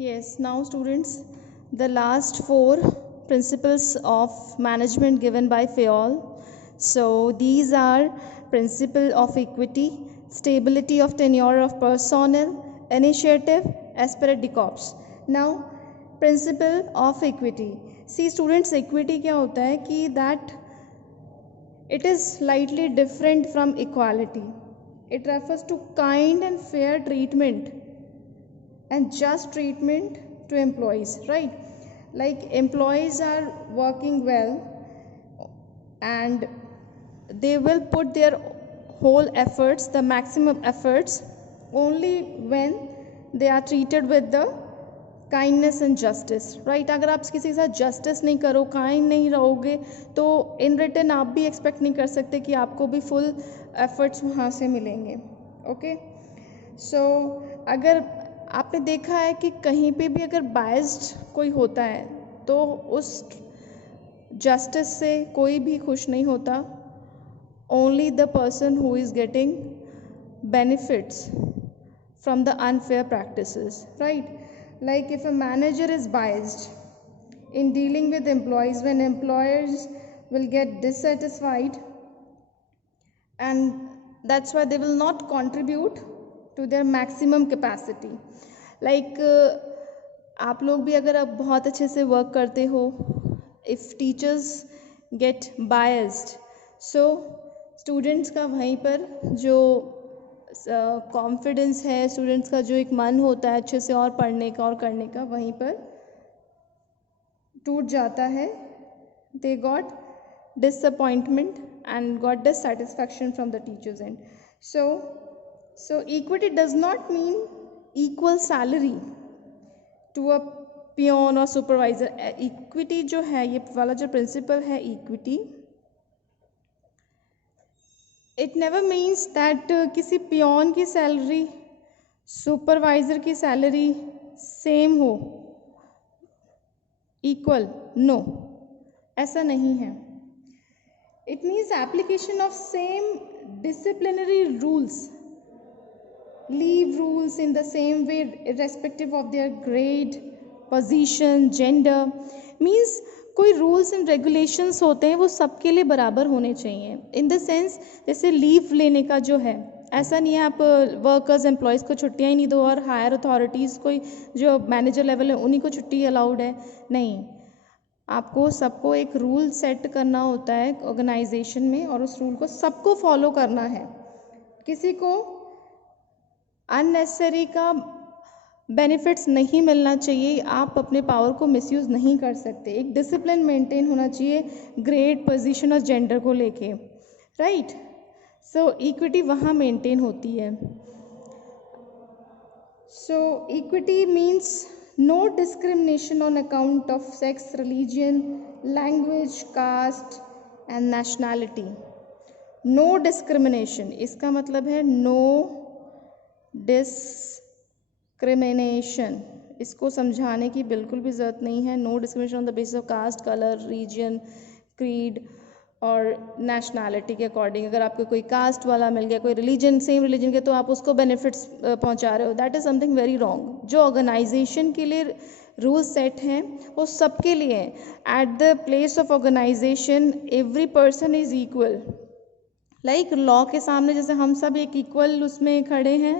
Yes, now students, the last four principles of management given by Fayol. So these are principle of equity, stability of tenure of personnel, initiative, aspirate decops. Now, principle of equity. See students, equity क्या होता है कि that it is slightly different from equality. It refers to kind and fair treatment and just treatment to employees, right? Like employees are working well and they will put their whole efforts, the maximum efforts, only when they are treated with the kindness and justice, right. अगर आप किसी के साथ justice नहीं करो, kind नहीं रहोगे, तो इन रिटर्न आप भी एक्सपेक्ट नहीं कर सकते कि आपको भी फुल एफर्ट्स वहाँ से मिलेंगे. ओके, सो अगर आपने देखा है कि कहीं पे भी अगर बायस्ड कोई होता है तो उस जस्टिस से कोई भी खुश नहीं होता. Only the person who is getting benefits from the unfair practices, right? Like if a manager is biased in dealing with employees, when employers will get dissatisfied, and that's why they will not contribute to their maximum capacity. Like आप लोग भी अगर आप बहुत अच्छे से work करते हो, if teachers get biased, so students का वहीं पर जो कॉन्फिडेंस है, स्टूडेंट्स का जो एक मन होता है अच्छे से और पढ़ने का और करने का, वहीं पर टूट जाता है. They got disappointment and got dissatisfaction from the teachers and. So equity does not mean equal salary to a peon और सुपरवाइजर. इक्विटी जो है, ये वाला जो प्रिंसिपल है equity, it never means that किसी पियोन की सैलरी सुपरवाइज़र की सैलरी सेम हो, इक्वल. नो, ऐसा नहीं है. It means application of same disciplinary rules, leave rules in the same way irrespective of their grade, position, gender. Means कोई rules and regulations होते हैं वो सबके लिए बराबर होने चाहिए. इन द सेंस जैसे लीव लेने का जो है, ऐसा नहीं है आप वर्कर्स एम्प्लॉयज़ को छुट्टियाँ ही नहीं दो और हायर अथॉरिटीज़ कोई जो मैनेजर लेवल है उन्हीं को छुट्टी अलाउड है. नहीं, आपको सबको एक रूल सेट करना होता है ऑर्गेनाइजेशन में और उस रूल को सबको फॉलो करना है. किसी को अननेसेसरी का बेनिफिट्स नहीं मिलना चाहिए. आप अपने पावर को मिसयूज़ नहीं कर सकते. एक डिसिप्लिन मेंटेन होना चाहिए ग्रेड, पोजीशन और जेंडर को लेके, राइट. सो इक्विटी वहाँ मेंटेन होती है. So equity means no discrimination on account of sex, religion, language, caste and nationality. No discrimination, इसका मतलब है नो डिस्क्रिमिनेशन. इसको समझाने की बिल्कुल भी ज़रूरत नहीं है. No discrimination on the basis of caste, colour, region, creed और नेशनैलिटी के अकॉर्डिंग. अगर आपको कोई कास्ट वाला मिल गया, कोई रिलीजन, सेम रिलीजन के, तो आप उसको बेनिफिट्स पहुंचा रहे हो. That is something very wrong. जो ऑर्गेनाइजेशन के लिए रूल सेट हैं वो सबके लिए हैं. At the place of organization every person is equal. Like law के सामने जैसे हम सब एक इक्वल उसमें खड़े हैं,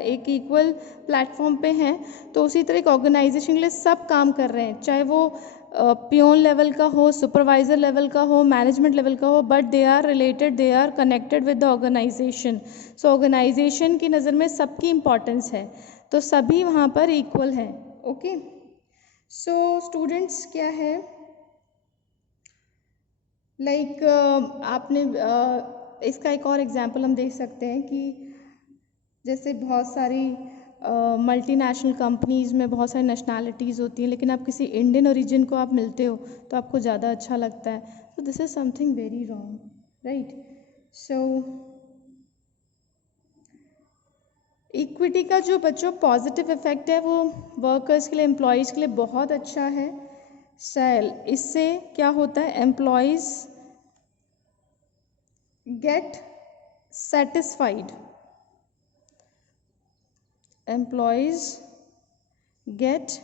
एक इक्वल प्लेटफॉर्म पे हैं, तो उसी तरह एक ऑर्गेनाइजेशन के लिए सब काम कर रहे हैं, चाहे वो पियोन लेवल का हो, सुपरवाइज़र लेवल का हो, मैनेजमेंट लेवल का हो, but they are related, they are connected with the organization. So organization की नज़र में सबकी इम्पॉर्टेंस है, तो सभी वहाँ पर इक्वल हैं. ओके, सो स्टूडेंट्स क्या है, लाइक आपने इसका एक और एग्जांपल हम देख सकते हैं कि जैसे बहुत सारी मल्टीनेशनल कंपनीज़ में बहुत सारी नेशनैलिटीज़ होती हैं, लेकिन आप किसी इंडियन ओरिजिन को आप मिलते हो तो आपको ज़्यादा अच्छा लगता है. तो this is something very wrong, right. So equity का जो बच्चों पॉजिटिव इफेक्ट है वो वर्कर्स के लिए, एम्प्लॉयज़ के लिए बहुत अच्छा है. इससे क्या होता है, employees get satisfied. Employees get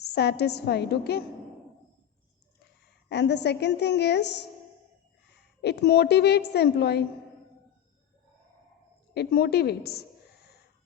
satisfied. Okay, and the second thing is it motivates the employee. It motivates.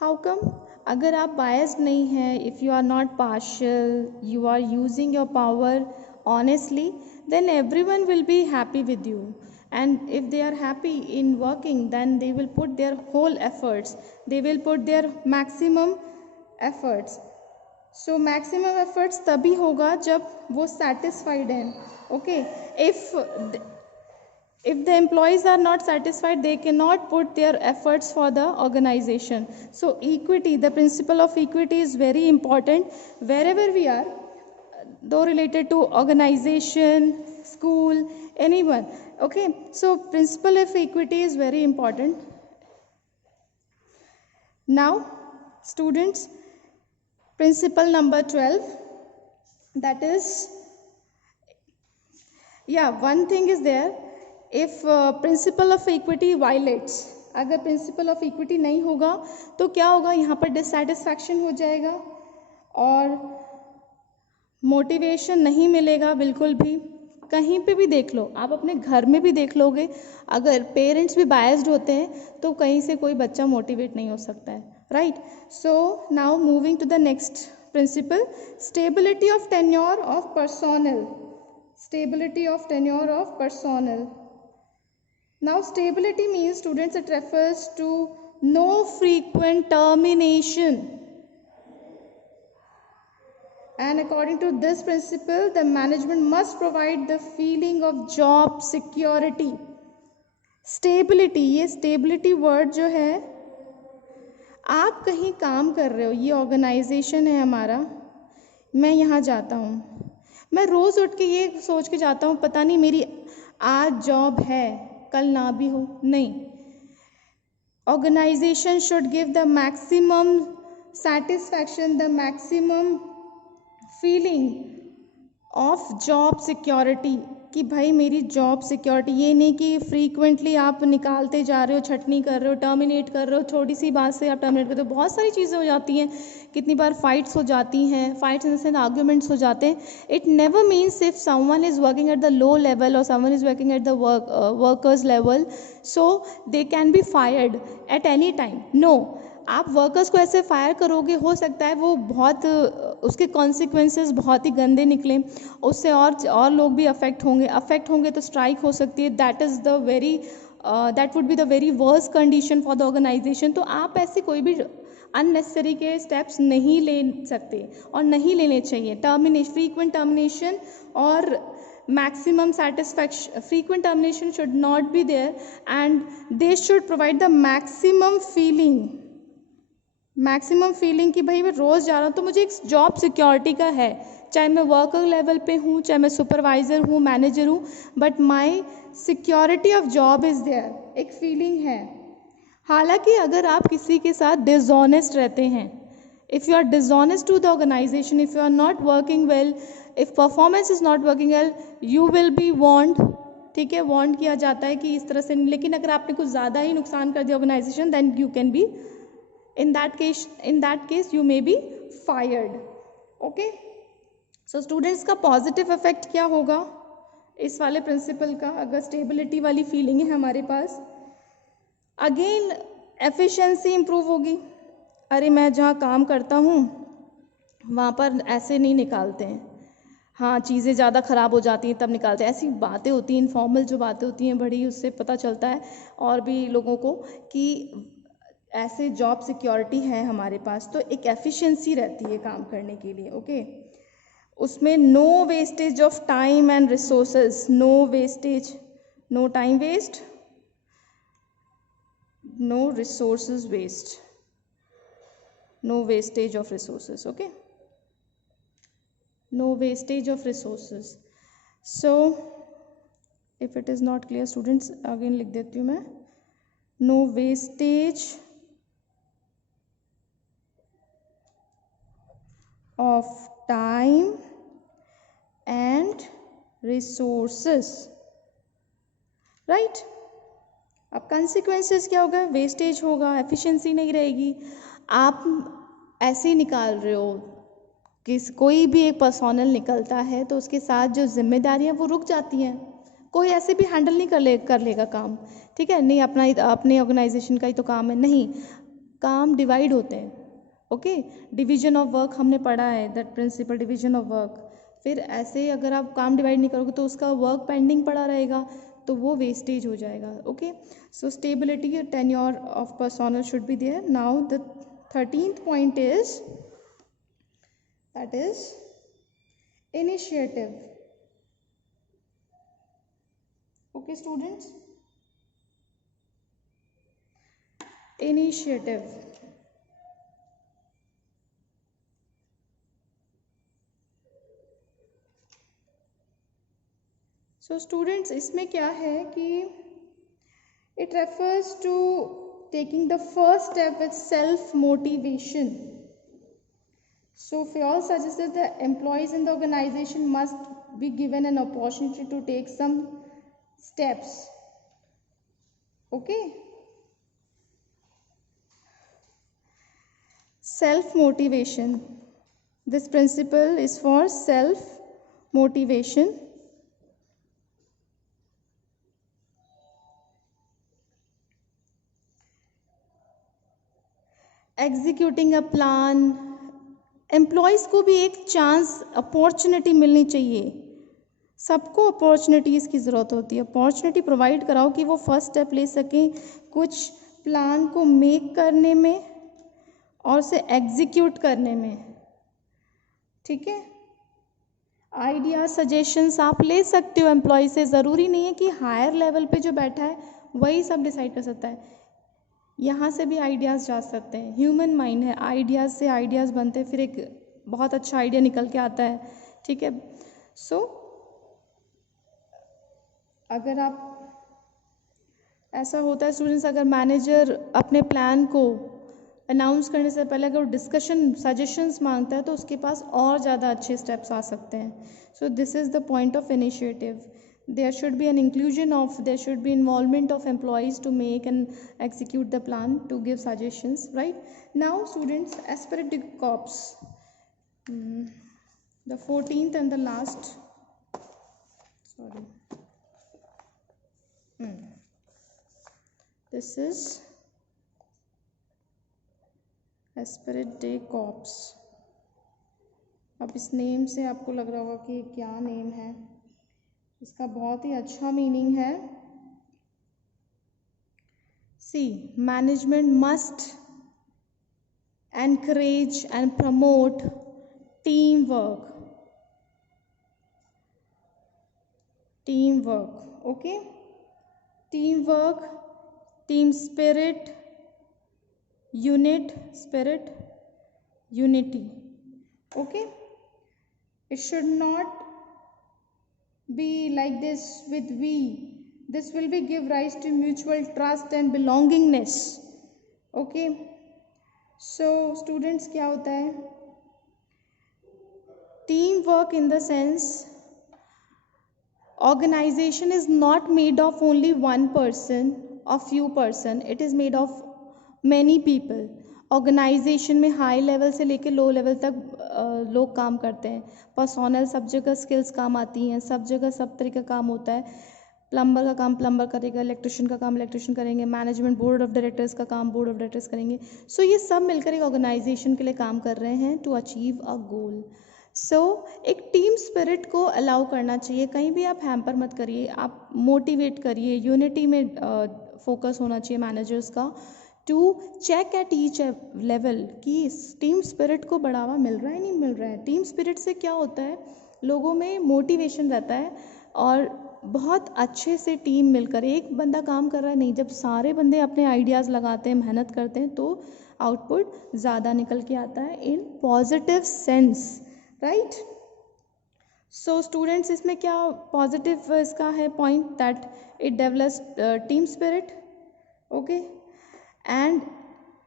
How come? अगर आप biased नहीं हैं, if you are not partial, you are using your power honestly, then everyone will be happy with you. And if they are happy in working, then they will put their whole efforts. They will put their maximum efforts. So maximum efforts तभी होगा जब वो satisfied हैं. Okay, if the employees are not satisfied, they cannot put their efforts for the organization. So equity, the principle of equity is very important wherever we are, though related to organization, school, anyone. Okay, so principle of equity is very important. Now students, principle number 12, that is, one thing is there. If principle of equity violates, अगर principle of equity नहीं होगा तो क्या होगा, यहाँ पर dissatisfaction हो जाएगा और motivation नहीं मिलेगा बिल्कुल भी. कहीं पे भी देख लो, आप अपने घर में भी देख लोगे, अगर पेरेंट्स भी बायस्ड होते हैं तो कहीं से कोई बच्चा मोटिवेट नहीं हो सकता है. Right. So now moving to the next principle, stability of tenure of personnel. Stability of tenure of personnel. Now stability means, students, it refers to no frequent termination. And according to this principle, the management must provide the feeling of job security. Stability, ये stability word जो है, आप कहीं काम कर रहे हो, ये ऑर्गेनाइजेशन है हमारा, मैं यहाँ जाता हूँ, मैं रोज़ उठ के ये सोच के जाता हूँ पता नहीं मेरी आज जॉब है, कल ना भी हो. नहीं. Organization should give the maximum satisfaction, the maximum feeling of job security, कि भाई मेरी जॉब सिक्योरिटी. ये नहीं कि फ्रीक्वेंटली आप निकालते जा रहे हो, छटनी कर रहे हो, टर्मिनेट कर रहे हो, छोटी सी बात से आप टर्मिनेट करते हो. बहुत सारी चीज़ें हो जाती हैं, कितनी बार फाइट्स हो जाती हैं, fights in the sense arguments हो जाते हैं. It never means if someone is working at the low level और someone is working at the workers level, so they can be fired at any time. No, आप workers को ऐसे fire करोगे, हो सकता है वो बहुत, उसके कॉन्सिक्वेंसेस बहुत ही गंदे निकलें, उससे और लोग भी अफेक्ट होंगे तो स्ट्राइक हो सकती है. That would be the very worst condition for the organization. तो आप ऐसे कोई भी अननेसेसरी के स्टेप्स नहीं ले सकते और नहीं लेने चाहिए. फ्रीक्वेंट टर्मिनेशन और maximum satisfaction, frequent termination should not be there, and they should provide the maximum feeling कि भाई मैं रोज़ जा रहा हूँ तो मुझे एक जॉब सिक्योरिटी का है, चाहे मैं वर्कर लेवल पे हूँ, चाहे मैं सुपरवाइज़र हूँ, मैनेजर हूँ, but my security of job is there, एक फीलिंग है. हालांकि अगर आप किसी के साथ डिसऑनेस्ट रहते हैं, if you are dishonest to the organisation, if you are not working well, if performance is not working well, you will be warned. ठीक है, वॉन्ड किया जाता है कि इस तरह से. लेकिन अगर आपने कुछ ज़्यादा ही नुकसान कर दिया organization, then you can be, in that case you may be fired. Okay, so students का पॉजिटिव इफेक्ट क्या होगा इस वाले प्रिंसिपल का, अगर स्टेबिलिटी वाली फीलिंग है हमारे पास? अगेन एफिशिएंसी इंप्रूव होगी. अरे मैं जहाँ काम करता हूँ वहाँ पर ऐसे नहीं निकालते हैं, हाँ चीज़ें ज़्यादा ख़राब हो जाती हैं तब निकालते हैं. ऐसी बातें होती हैं, इनफॉर्मल जो बातें होती हैं बड़ी, उससे पता चलता है और भी लोगों को कि ऐसे जॉब सिक्योरिटी है हमारे पास, तो एक एफिशिएंसी रहती है काम करने के लिए. ओके, उसमें no wastage of time and resources, no wastage, no time waste, no resources waste, no wastage of resources. Okay, no wastage of resources. So if it is not clear students, again लिख देती हूँ मैं. No wastage of time and resources. Right. अब consequences क्या होगा? Wastage होगा, efficiency नहीं रहेगी, आप ऐसे ही निकाल रहे हो, कोई भी एक पर्सोनल निकलता है तो उसके साथ जो जिम्मेदारियां वो रुक जाती हैं, कोई ऐसे भी हैंडल नहीं कर लेगा काम, ठीक है, नहीं अपने ऑर्गेनाइजेशन का ही तो काम है, नहीं, काम डिवाइड होते हैं, ओके, डिवीजन ऑफ वर्क हमने पढ़ा है, that principle division of work. फिर ऐसे अगर आप काम डिवाइड नहीं करोगे तो उसका वर्क पेंडिंग पड़ा रहेगा, तो वो वेस्टेज हो जाएगा, okay. So stability, tenure of personnel should be there. Now the 13th point is, that is initiative, okay students, initiative। सो स्टूडेंट्स इसमें क्या है कि इट रेफर्स टू taking the first step with self motivation. So Fayol suggested that employees in the organization must be given an opportunity to take some steps, okay. Self motivation, this principle is for self motivation. Executing a plan, employees को भी एक chance, opportunity मिलनी चाहिए, सबको opportunities की ज़रूरत होती है, अपॉर्चुनिटी प्रोवाइड कराओ कि वो फर्स्ट स्टेप ले सकें कुछ प्लान को मेक करने में और उसे एग्जीक्यूट करने में, ठीक है। आइडिया सजेशंस आप ले सकते हो एम्प्लॉय से, ज़रूरी नहीं है कि हायर लेवल पे जो बैठा है वही सब डिसाइड कर सकता है, यहाँ से भी आइडियाज़ जा सकते हैं, ह्यूमन माइंड है, आइडियाज़ से आइडियाज़ बनते हैं, फिर एक बहुत अच्छा आइडिया निकल के आता है, ठीक है। सो अगर आप, ऐसा होता है स्टूडेंट्स, अगर मैनेजर अपने प्लान को अनाउंस करने से पहले अगर डिस्कशन सजेशंस मांगता है तो उसके पास और ज़्यादा अच्छे स्टेप्स आ सकते हैं। So this is the point of initiative, there should be an inclusion of, there should be involvement of employees to make and execute the plan, to give suggestions, right? Now students, aspirate corps, the 14th and the last, sorry, this is aspirate day corps। अब इस name से आपको लग रहा होगा कि क्या name है, इसका बहुत ही अच्छा मीनिंग है। See, management must encourage and promote team work, okay, team work, team spirit, unity, okay. It should not be like this with we, this will be give rise to mutual trust and belongingness, okay. So students, क्या होता है team work? In the sense organization is not made of only one person or few person, it is made of many people। Organization में high level से लेकर low level तक लोग काम करते हैं, पर्सोनल सब जगह स्किल्स काम आती हैं, सब जगह सब तरह का काम होता है, प्लम्बर का काम प्लम्बर करेगा, इलेक्ट्रिशियन का काम इलेक्ट्रिशियन करेंगे, मैनेजमेंट बोर्ड ऑफ डायरेक्टर्स का काम बोर्ड ऑफ डायरेक्टर्स करेंगे। सो ये सब मिलकर एक ऑर्गेनाइजेशन के लिए काम कर रहे हैं टू अचीव अ गोल। सो एक टीम स्पिरिट को अलाउ करना चाहिए, कहीं भी आप हैम्पर मत करिए, आप मोटिवेट करिए, यूनिटी में फोकस होना चाहिए मैनेजर्स का, to check at each level कि टीम स्पिरिट को बढ़ावा मिल रहा है नहीं मिल रहा है। टीम स्पिरिट से क्या होता है, लोगों में मोटिवेशन रहता है और बहुत अच्छे से टीम मिलकर, एक बंदा काम कर रहा है नहीं, जब सारे बंदे अपने आइडियाज़ लगाते हैं, मेहनत करते हैं, तो आउटपुट ज़्यादा निकल के आता है in positive sense, right. So students, इसमें क्या पॉजिटिव इसका है point, that it develops team spirit, okay, and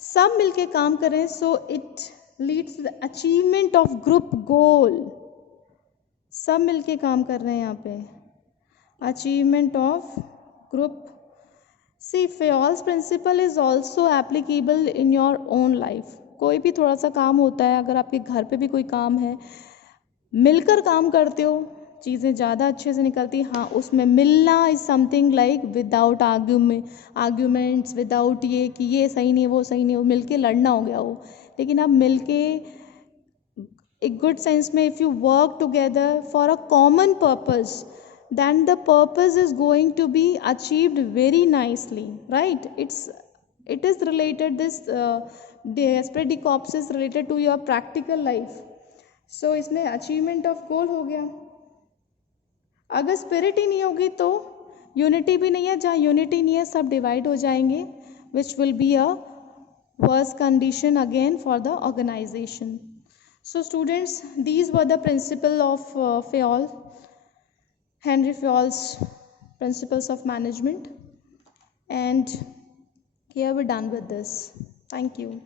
सब मिलके काम करें, so it leads to the achievement of group goal. सब मिलके काम कर रहे हैं यहाँ पे, achievement of group. See, Fayol's principle is also applicable in your own life. कोई भी थोड़ा सा काम होता है, अगर आपके घर पे भी कोई काम है, मिलकर काम करते हो, चीज़ें ज़्यादा अच्छे से निकलती। हाँ, उसमें मिलना is something like without arguments, without ये कि ये सही नहीं है वो सही नहीं है, मिल के लड़ना हो गया वो। लेकिन अब मिल के एक गुड सेंस में, if you work together for a common purpose, then the purpose is going to be achieved very nicely, right? It is related, this the esprit de corps is related to your practical life. So इसमें achievement of goal हो गया। अगर spirit ही नहीं होगी तो unity भी नहीं है, जहाँ यूनिटी नहीं है सब डिवाइड हो जाएंगे, which will be a worse condition again for the organization. So students, these were the principle of Fayol, Henry Fayol's principles of management, and here we're done with this. Thank you.